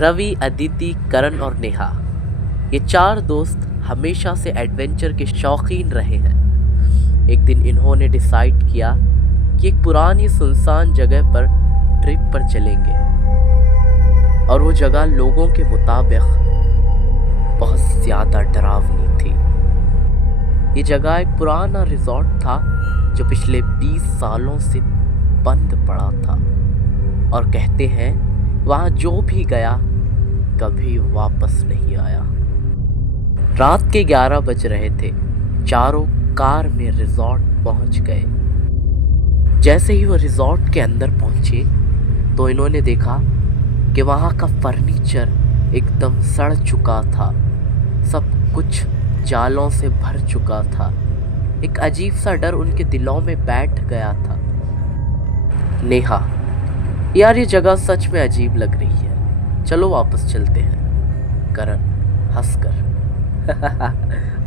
रवि, अदिति, करण और नेहा, ये चार दोस्त हमेशा से एडवेंचर के शौकीन रहे हैं। एक दिन इन्होंने डिसाइड किया कि एक पुरानी सुनसान जगह पर ट्रिप पर चलेंगे और वो जगह लोगों के मुताबिक बहुत ज़्यादा डरावनी थी। ये जगह एक पुराना रिजॉर्ट था जो पिछले 20 सालों से बंद पड़ा था और कहते हैं वहाँ जो भी गया कभी वापस नहीं आया। रात के 11 बज रहे थे। चारों कार में रिजॉर्ट पहुंच गए। जैसे ही वो रिजॉर्ट के अंदर पहुंचे तो इन्होंने देखा कि वहाँ का फर्नीचर एकदम सड़ चुका था, सब कुछ जालों से भर चुका था। एक अजीब सा डर उनके दिलों में बैठ गया था। नेहा, यार ये जगह सच में अजीब लग रही है, चलो वापस चलते हैं। करण हंसकर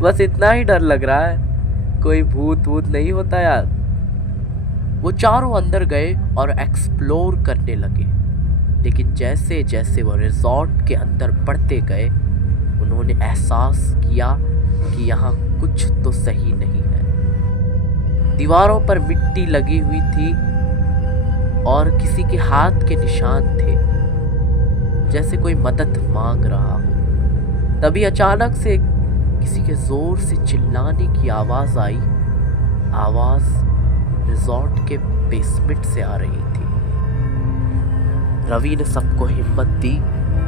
बस इतना ही डर लग रहा है, कोई भूत वूत नहीं होता यार। वो चारों अंदर गए और एक्सप्लोर करने लगे, लेकिन जैसे जैसे वो रिजॉर्ट के अंदर बढ़ते गए उन्होंने एहसास किया कि यहाँ कुछ तो सही नहीं है। दीवारों पर मिट्टी लगी हुई थी और किसी के हाथ के निशान थे, जैसे कोई मदद मांग रहा हो। तभी अचानक से किसी के जोर से चिल्लाने की आवाज आई। आवाज रिजॉर्ट के बेसमेंट से आ रही थी। रवि ने सबको हिम्मत दी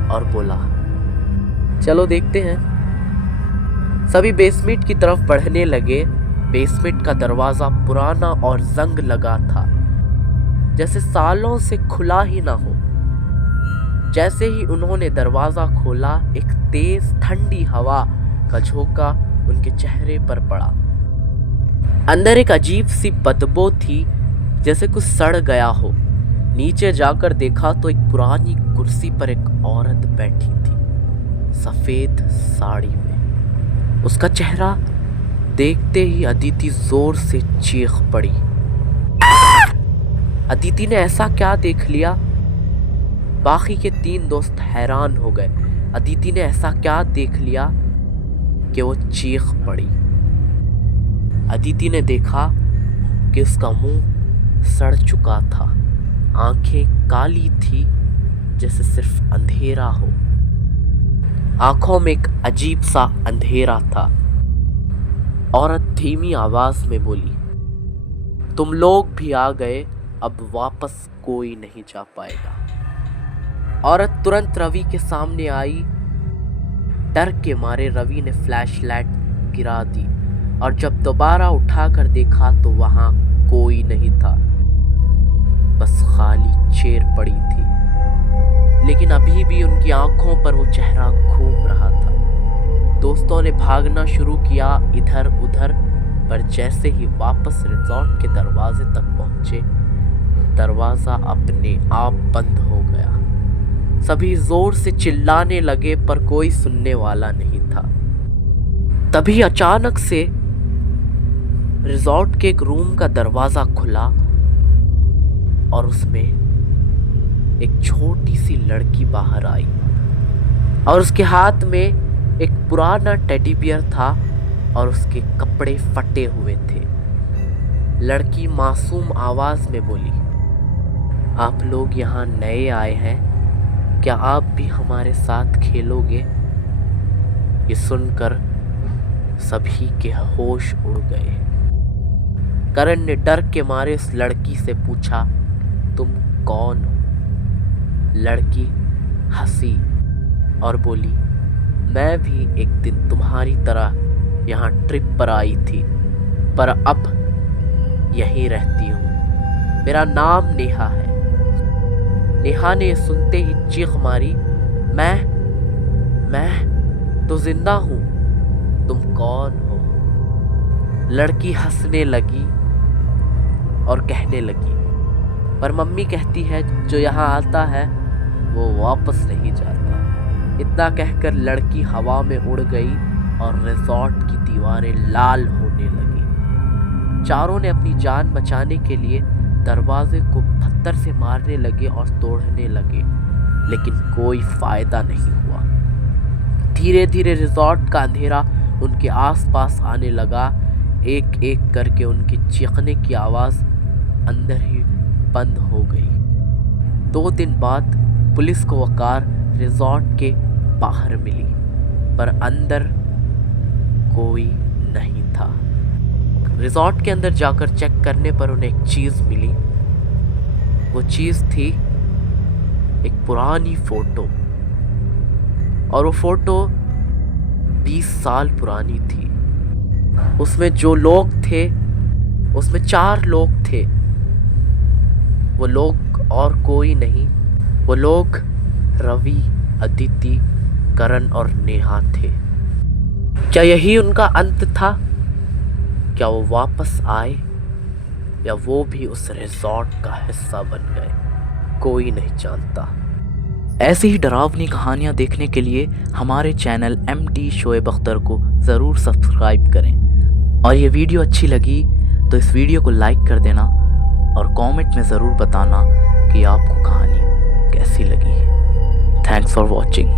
और बोला, चलो देखते हैं। सभी बेसमेंट की तरफ बढ़ने लगे। बेसमेंट का दरवाजा पुराना और जंग लगा था, जैसे सालों से खुला ही ना हो। जैसे ही उन्होंने दरवाजा खोला, एक तेज ठंडी हवा का झोंका उनके चेहरे पर पड़ा। अंदर एक अजीब सी बदबू थी, जैसे कुछ सड़ गया हो। नीचे जाकर देखा तो एक पुरानी कुर्सी पर एक औरत बैठी थी, सफेद साड़ी में। उसका चेहरा देखते ही अदिति जोर से चीख पड़ी। अदिति ने ऐसा क्या देख लिया? बाकी के 3 दोस्त हैरान हो गए। अदिति ने ऐसा क्या देख लिया कि वो चीख पड़ी? अदिति ने देखा कि उसका मुंह सड़ चुका था, आंखें काली थी जैसे सिर्फ अंधेरा हो। आंखों में एक अजीब सा अंधेरा था। औरत धीमी आवाज में बोली, तुम लोग भी आ गए, अब वापस कोई नहीं जा पाएगा। औरत तुरंत रवि के सामने आई। डर के मारे रवि ने फ्लैशलाइट गिरा दी और जब दोबारा उठाकर देखा तो वहां कोई नहीं था, बस खाली चेयर पड़ी थी। लेकिन अभी भी उनकी आंखों पर वो चेहरा घूम रहा था। दोस्तों ने भागना शुरू किया इधर उधर, पर जैसे ही वापस रिजॉर्ट के दरवाजे तक पहुंचे, दरवाजा अपने आप बंद हो गया। सभी जोर से चिल्लाने लगे पर कोई सुनने वाला नहीं था। तभी अचानक से रिजॉर्ट के एक रूम का दरवाजा खुला और उसमें एक छोटी सी लड़की बाहर आई और उसके हाथ में एक पुराना टेडी बियर था और उसके कपड़े फटे हुए थे। लड़की मासूम आवाज में बोली, आप लोग यहाँ नए आए हैं, क्या आप भी हमारे साथ खेलोगे? ये सुनकर सभी के होश उड़ गए। करण ने डर के मारे उस लड़की से पूछा, तुम कौन हो? लड़की हंसी और बोली, मैं भी एक दिन तुम्हारी तरह यहाँ ट्रिप पर आई थी, पर अब यहीं रहती हूँ। मेरा नाम नेहा है। नेहा ने सुनते ही चीख मारी, मैं तो जिंदा हूँ, तुम कौन हो? लड़की हंसने लगी और कहने लगी, पर मम्मी कहती है जो यहाँ आता है वो वापस नहीं जाता। इतना कहकर लड़की हवा में उड़ गई और रिजॉर्ट की दीवारें लाल होने लगी। चारों ने अपनी जान बचाने के लिए दरवाजे को पत्थर से मारने लगे और तोड़ने लगे, लेकिन कोई फायदा नहीं हुआ। धीरे धीरे रिजॉर्ट का अंधेरा उनके आसपास आने लगा। एक एक करके उनकी चीखने की आवाज़ अंदर ही बंद हो गई। 2 दिन बाद पुलिस को वो कार रिजॉर्ट के बाहर मिली, पर अंदर कोई नहीं था। रिजॉर्ट के अंदर जाकर चेक करने पर उन्हें एक चीज़ मिली। वो चीज़ थी एक पुरानी फोटो, और वो फोटो 20 साल पुरानी थी। उसमें जो लोग थे, उसमें 4 लोग थे। वो लोग और कोई नहीं, वो लोग रवि, अदिति, करण और नेहा थे। क्या यही उनका अंत था? क्या वो वापस आए, या वो भी उस रिजॉर्ट का हिस्सा बन गए? कोई नहीं जानता। ऐसी ही डरावनी कहानियाँ देखने के लिए हमारे चैनल MD शोएब अख्तर को ज़रूर सब्सक्राइब करें। और ये वीडियो अच्छी लगी तो इस वीडियो को लाइक कर देना और कमेंट में ज़रूर बताना कि आपको कहानी कैसी लगी। Thanks for watching.